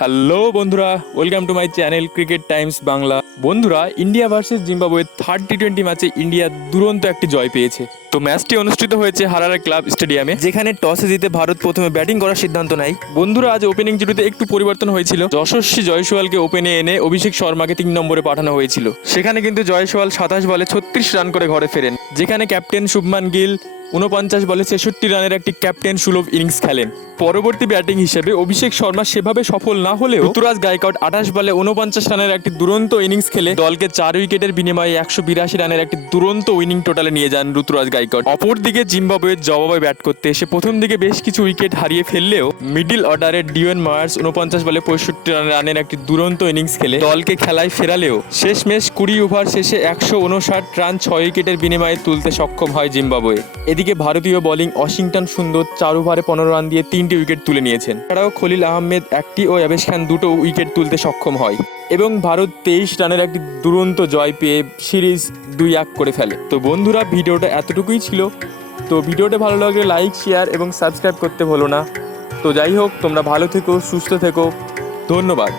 Hello বন্ধুরা। Welcome to my channel cricket times Bangla বন্ধুরা India versus Zimbabwe third T twenty ম্যাচে India দুরন্ত একটি জয় পেয়েছে। তো ম্যাচটি অনুষ্ঠিত হয়েছে হারারা ক্লাব স্টেডিয়ামে, যেখানে টসে জিতে ভারত প্রথমে ব্যাটিং করার সিদ্ধান্ত নেয়। বন্ধুরা, আজ ওপেনিং জুটিতে একটু পরিবর্তন হয়েছিল। যশস্বী জয়সওয়ালকে ওপেনে এনে অভিষেক শর্মাকে তিন নম্বরে পাঠানো হয়েছিল। সেখানে কিন্তু জয়সওয়াল সাতাশ বলে ছত্রিশ রান করে ঘরে ফেরেন, যেখানে ক্যাপ্টেন শুভমান গিল উনপঞ্চাশ বলে ছেষট্টি রানের একটি ক্যাপ্টেন সুলভ ইনিংস খেলেন। পরবর্তী ব্যাটিং হিসেবে অভিষেক শর্মা সেভাবে সফল না হলেও ঋতুরাজ গায়কট আঠাশ বলে উনপঞ্চাশ রানের একটি দুরন্ত ইনিংস খেলে দলকে চার উইকেটের বিনিময়ে একশো বিরাশি রানের একটি দুরন্ত উইনিং টোটালে নিয়ে যান ঋতুরাজ গায়কট। অপরদিকে জিম্বাবুয়ের জবাবে ব্যাট করতে এসে প্রথম দিকে বেশ কিছু উইকেট হারিয়ে ফেললেও মিডিল অর্ডারের ডিওয়েন মায়ার্স উনপঞ্চাশ বলে পঁয়ষট্টি রানের একটি দুরন্ত ইনিংস খেলে দলকে খেলায় ফেরালেও শেষ শেষমেশ কুড়ি ওভার শেষে একশো উনষাট রান, ছয় উইকেটের বিনিময়ে তুলতে সক্ষম হয় জিম্বাবুয়ে। এদিকে ভারতীয় বোলিং ওয়াশিংটন সুন্দর চার ওভারে পনেরো রান দিয়ে তিনটি উইকেট তুলে নিয়েছেন। এছাড়াও খলিল আহমেদ একটি ও আবেশ খান দুটো উইকেট তুলতে সক্ষম হয় এবং ভারত তেইশ রানের একটি দুরন্ত জয় পেয়ে সিরিজ দুই এক করে ফেলে। তো বন্ধুরা, ভিডিওটা এতটুকুই ছিল। তো ভিডিওটা ভালো লাগলে লাইক, শেয়ার এবং সাবস্ক্রাইব করতে ভুলো না। তো যাই হোক, তোমরা ভালো থেকো, সুস্থ থেকো। ধন্যবাদ।